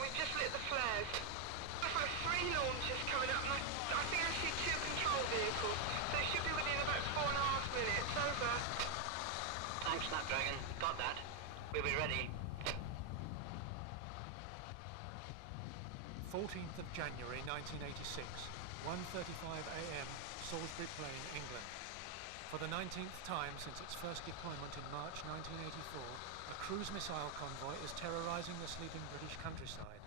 we've just lit the flares. We've got 3 launches coming up, and I think I see 2 control vehicles. So they should be within about 4.5 minutes. Over. Thanks, Snapdragon. Got that. We'll be ready. 14th of January 1986, 1:35 a.m, Salisbury Plain, England. For the 19th time since its first deployment in March 1984, a cruise missile convoy is terrorising the sleeping British countryside.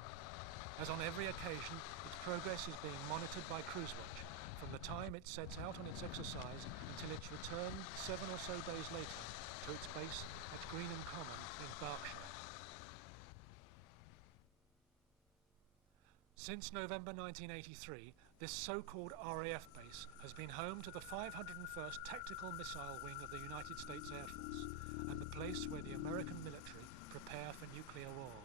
As on every occasion, its progress is being monitored by Cruisewatch, from the time it sets out on its exercise until its return 7 or so days later to its base at Greenham Common in Berkshire. Since November 1983, this so-called RAF base has been home to the 501st Tactical Missile Wing of the United States Air Force, and the place where the American military prepare for nuclear war.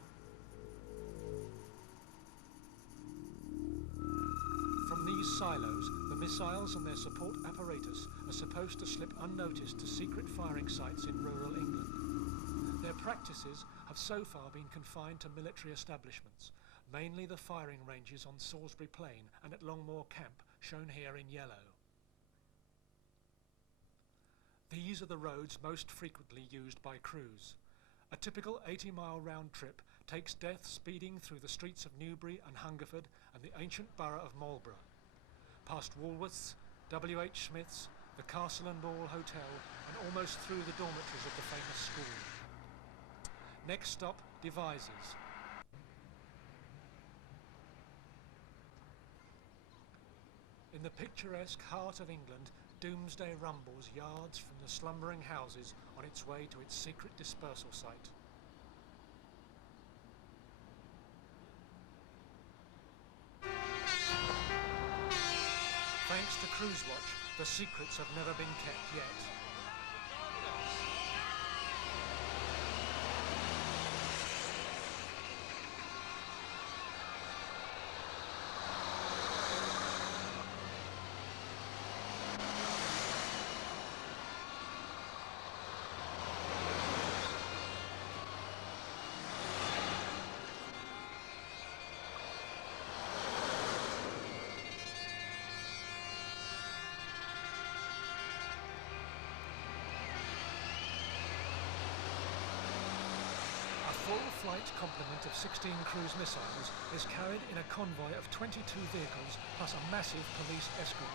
From these silos, the missiles and their support apparatus are supposed to slip unnoticed to secret firing sites in rural England. Their practices have so far been confined to military establishments, mainly the firing ranges on Salisbury Plain and at Longmoor Camp, shown here in yellow. These are the roads most frequently used by crews. A typical 80-mile round trip takes death speeding through the streets of Newbury and Hungerford and the ancient borough of Marlborough, past Woolworths, W.H. Smith's, the Castle and Ball Hotel, and almost through the dormitories of the famous school. Next stop, Devizes. In the picturesque heart of England, doomsday rumbles yards from the slumbering houses on its way to its secret dispersal site. Thanks to Cruisewatch, the secrets have never been kept yet. A full-flight complement of 16 cruise missiles is carried in a convoy of 22 vehicles plus a massive police escort.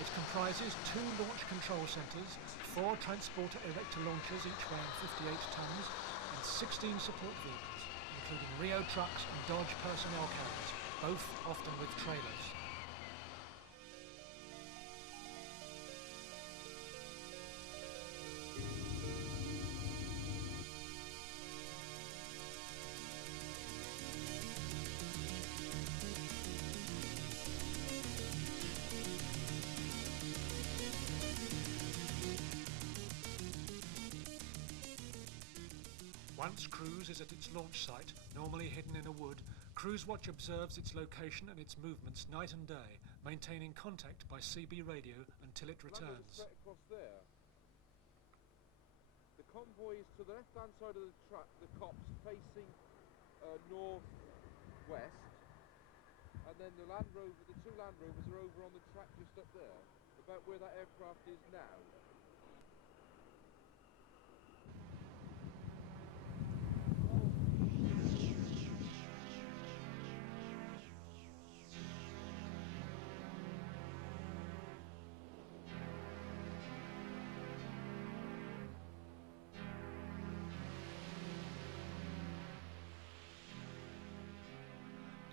It comprises 2 launch control centres, 4 transporter erector launchers each weighing 58 tonnes, and 16 support vehicles, including Rio trucks and Dodge personnel carriers, both often with trailers. Once Cruise is at its launch site, normally hidden in a wood, Cruisewatch observes its location and its movements night and day, maintaining contact by CB radio until it returns. Across there. The convoy is to the left-hand side of the track, the cops facing north-west, and then the Land Rover, the 2 Land Rovers are over on the track just up there, about where that aircraft is now.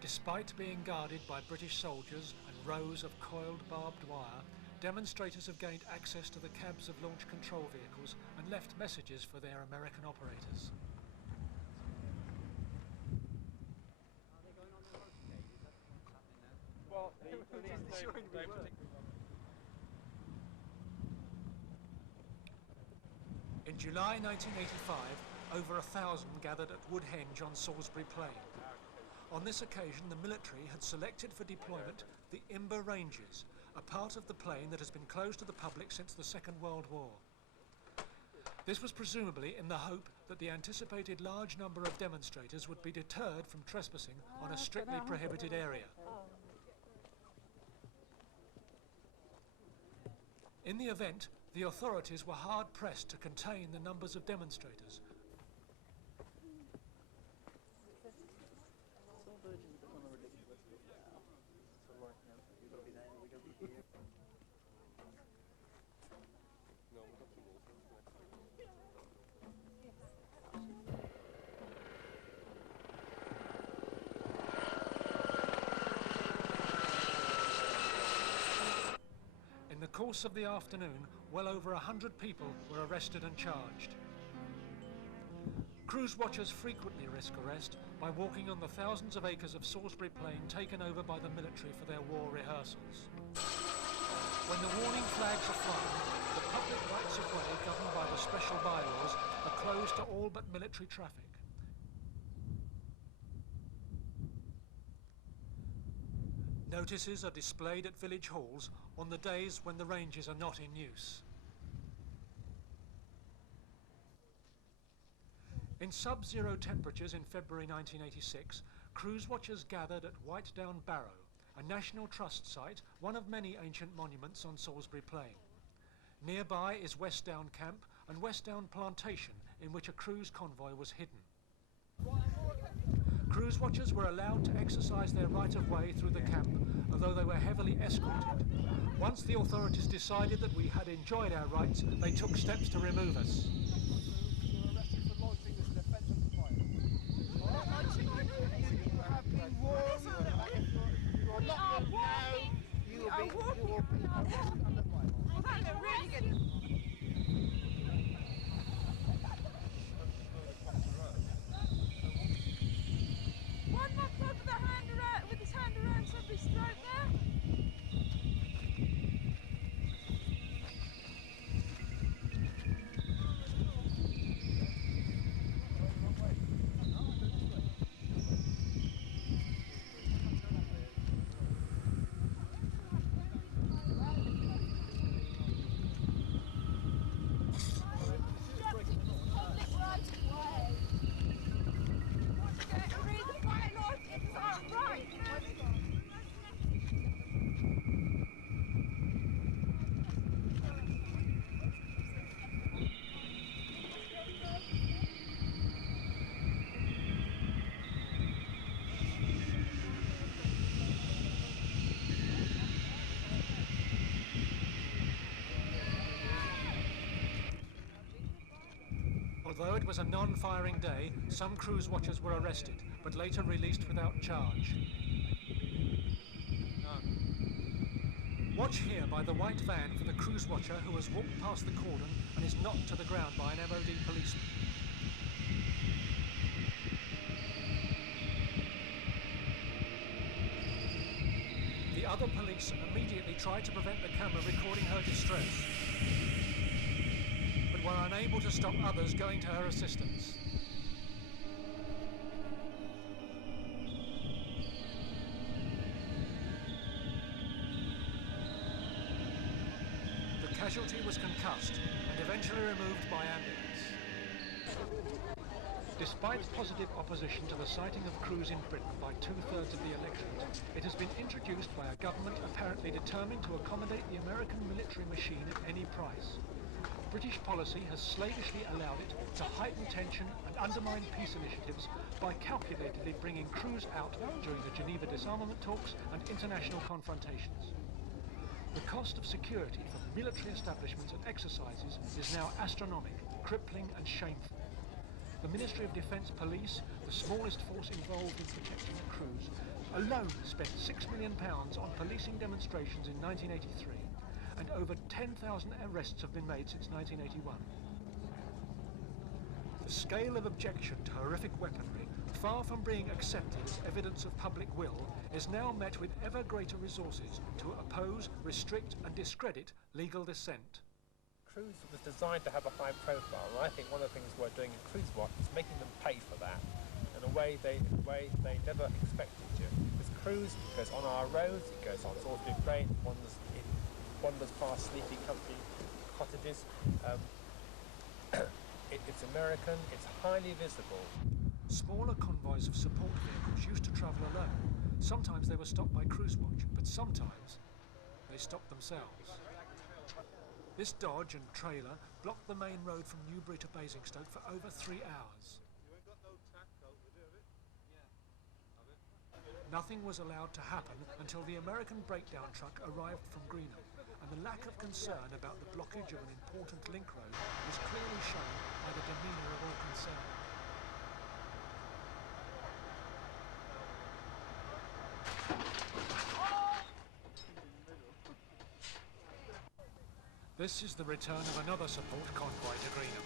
Despite being guarded by British soldiers and rows of coiled barbed wire, demonstrators have gained access to the cabs of launch control vehicles and left messages for their American operators. Are they going on their motorcade? Is that what's happening there? Well, In July 1985, over 1,000 gathered at Woodhenge on Salisbury Plain. On this occasion, the military had selected for deployment the Imber Ranges, a part of the plain that has been closed to the public since the Second World War. This was presumably in the hope that the anticipated large number of demonstrators would be deterred from trespassing on a strictly prohibited area. In the event, the authorities were hard-pressed to contain the numbers of demonstrators. In the course of the afternoon, well over 100 people were arrested and charged. Cruise watchers frequently risk arrest by walking on the thousands of acres of Salisbury Plain taken over by the military for their war rehearsals. When the warning flags are flying, the public rights of way governed by the special bylaws are closed to all but military traffic. Notices are displayed at village halls on the days when the ranges are not in use. In sub-zero temperatures in February 1986, cruise watchers gathered at Whitedown Barrow, a National Trust site, one of many ancient monuments on Salisbury Plain. Nearby is Westdown Camp and Westdown Plantation, in which a cruise convoy was hidden. Cruise watchers were allowed to exercise their right of way through the camp, although they were heavily escorted. Once the authorities decided that we had enjoyed our rights, they took steps to remove us. Although it was a non-firing day, some cruise watchers were arrested, but later released without charge. Watch here by the white van for the cruise watcher who has walked past the cordon and is knocked to the ground by an MOD policeman. The other police immediately tried to prevent the camera recording her distress, but were unable to stop others going to her assistance. The casualty was concussed and eventually removed by ambulance. Despite positive opposition to the sighting of crews in Britain by two-thirds of the electorate, it has been introduced by a government apparently determined to accommodate the American military machine at any price. British policy has slavishly allowed it to heighten tension and undermine peace initiatives by calculatedly bringing crews out during the Geneva disarmament talks and international confrontations. The cost of security for military establishments and exercises is now astronomical, crippling and shameful. The Ministry of Defence Police, the smallest force involved in protecting the crews, alone spent £6 million on policing demonstrations in 1983, and over 10,000 arrests have been made since 1981. The scale of objection to horrific weaponry, far from being accepted as evidence of public will, is now met with ever greater resources to oppose, restrict and discredit legal dissent. Cruise was designed to have a high profile, and I think one of the things we're doing in Cruisewatch is making them pay for that in a way they never expected to. Because Cruise goes on our roads, it goes on Salisbury Plain, it wanders past sleepy country cottages. It's American, it's highly visible. Smaller convoys of support vehicles used to travel alone. Sometimes they were stopped by Cruisewatch, but sometimes they stopped themselves. This Dodge and trailer blocked the main road from Newbury to Basingstoke for over 3 hours. Nothing was allowed to happen until the American breakdown truck arrived from Greenham, and the lack of concern about the blockage of an important link road was clearly shown by the demeanour of all concerned. This is the return of another support convoy to Greenham.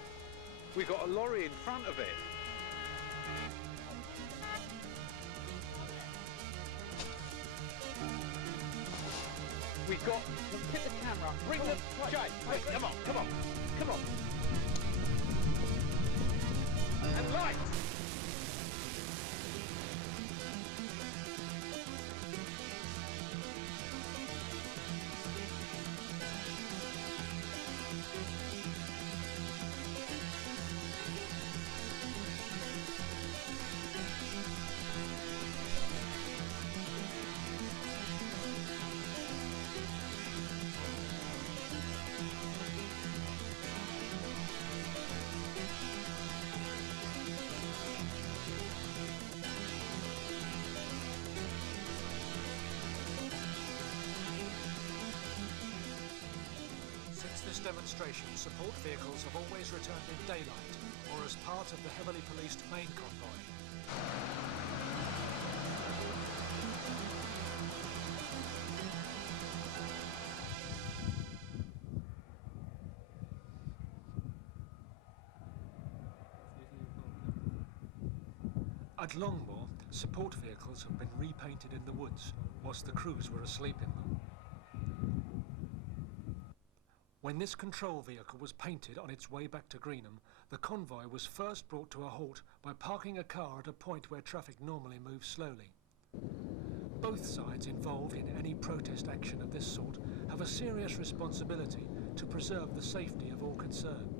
We got a lorry in front of it. We got. Hit the camera. Bring the. Jay, wait, come on, come on, come on. And light. Since this demonstration, support vehicles have always returned in daylight or as part of the heavily policed main convoy. At Longmoor, support vehicles have been repainted in the woods, whilst the crews were asleep in them. When this control vehicle was painted on its way back to Greenham, the convoy was first brought to a halt by parking a car at a point where traffic normally moves slowly. Both sides involved in any protest action of this sort have a serious responsibility to preserve the safety of all concerned.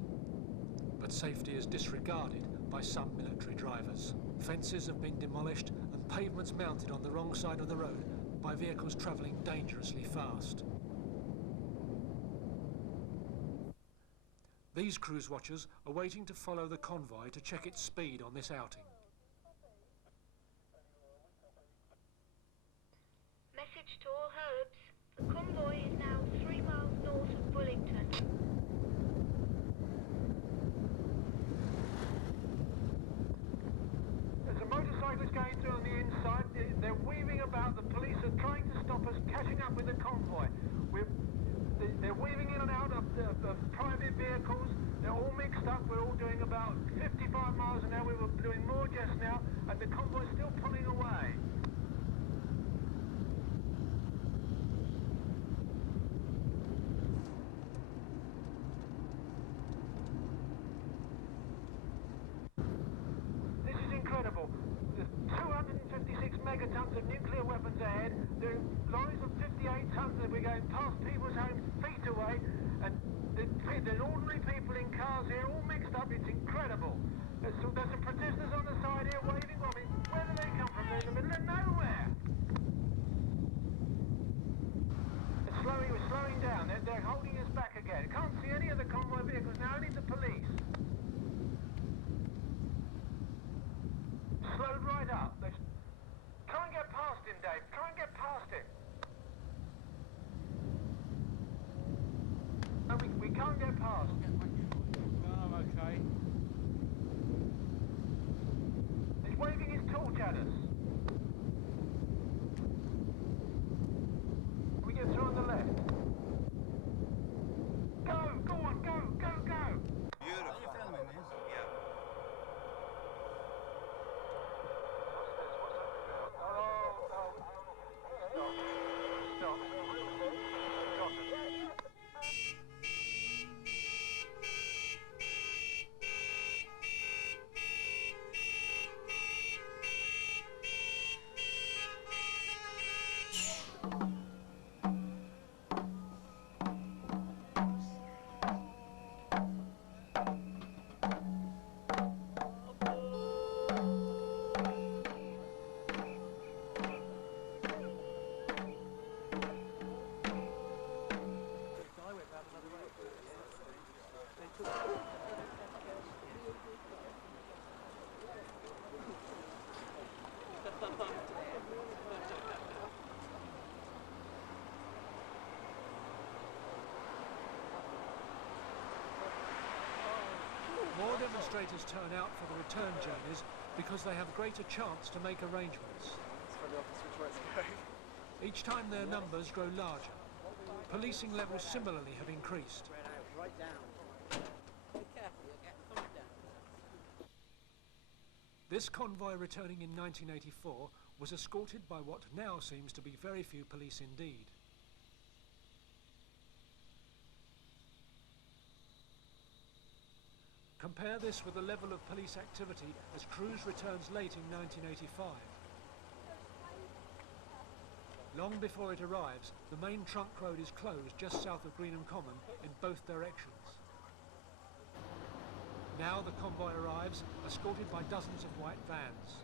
But safety is disregarded by some military drivers. Fences have been demolished and pavements mounted on the wrong side of the road by vehicles travelling dangerously fast. These cruise watchers are waiting to follow the convoy to check its speed on this outing. Message to all Herbs. The convoy is now 3 miles north of Bullington. There's a motorcyclist going through on the inside. They're weaving about. The police are trying to stop us catching up with the convoy. They're weaving in and out of private vehicles. They're all mixed up. We're all doing about 55 miles an hour. We were doing more just now, and the convoy's still pulling away. This is incredible. There's 256 megatons of nuclear weapons ahead. There are lorries of 58 tons that we're going past people's homes feet away, and there's ordinary people in cars here all mixed up. It's incredible. There's some protesters on the side here waving. I mean, where do they come from? They're in the middle of nowhere. We're slowing down. They're holding us back again. Can't see any of the convoy vehicles now, only the police. Slowed right up. Try and get past him, Dave. Try and get past him. No, we can't get past. No, I'm okay. He's waving his torch at us. We get through on the left. Go on, go. Beautiful. Are you filming this? Yeah. Stop. demonstrators turn out for the return journeys because they have greater chance to make arrangements. Let's find the office which way it's going. Each time their numbers grow larger. Policing levels similarly have increased. Spread out, right down. Be careful, you'll get thumped down. This convoy returning in 1984 was escorted by what now seems to be very few police indeed. Compare this with the level of police activity as Cruise returns late in 1985. Long before it arrives, the main trunk road is closed just south of Greenham Common in both directions. Now the convoy arrives, escorted by dozens of white vans.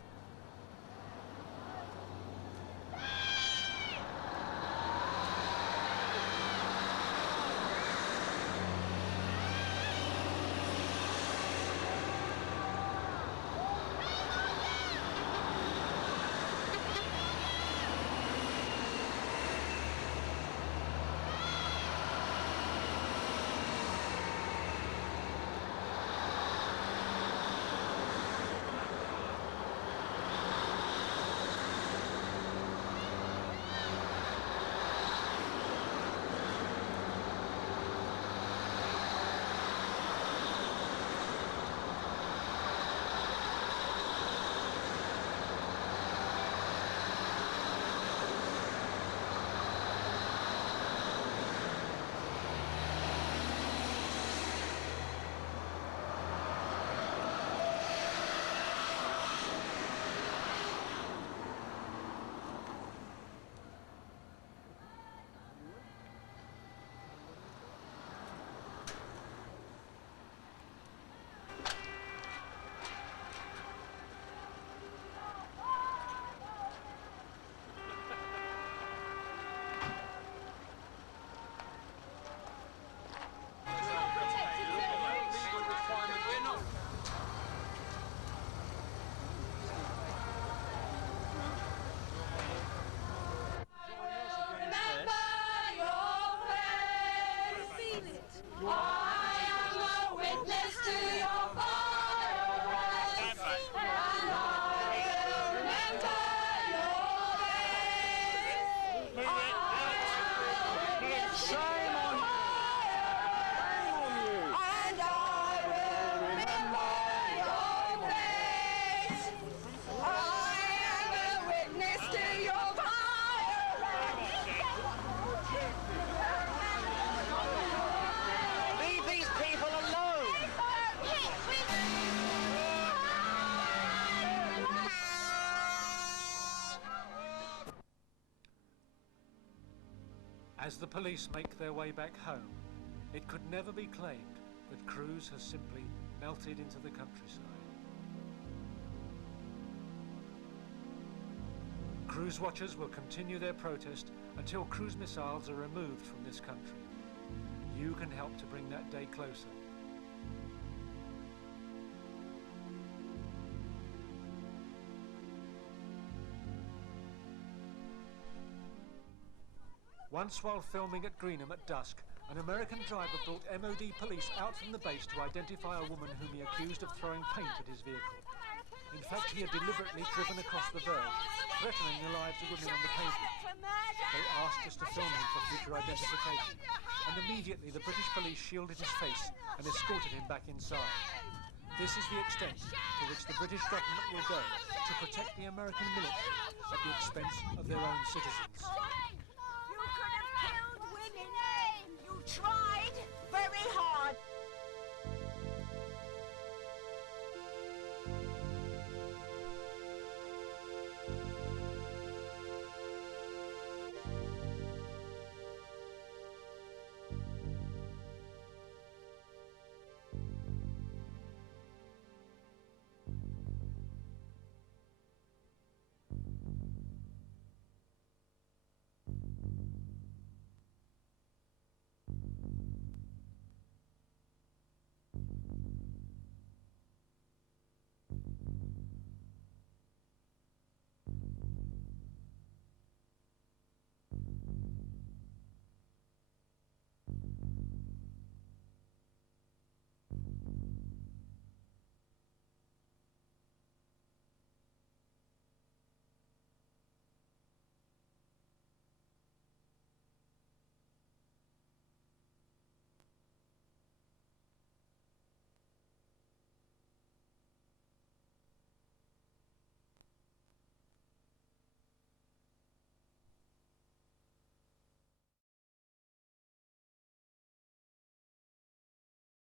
As the police make their way back home, it could never be claimed that Cruise has simply melted into the countryside. Cruise watchers will continue their protest until cruise missiles are removed from this country. You can help to bring that day closer. Once while filming at Greenham at dusk, an American driver brought MOD police out from the base to identify a woman whom he accused of throwing paint at his vehicle. In fact, he had deliberately driven across the verge, threatening the lives of women on the pavement. They asked us to film him for future identification, and immediately the British police shielded his face and escorted him back inside. This is the extent to which the British government will go to protect the American military at the expense of their own citizens. Try!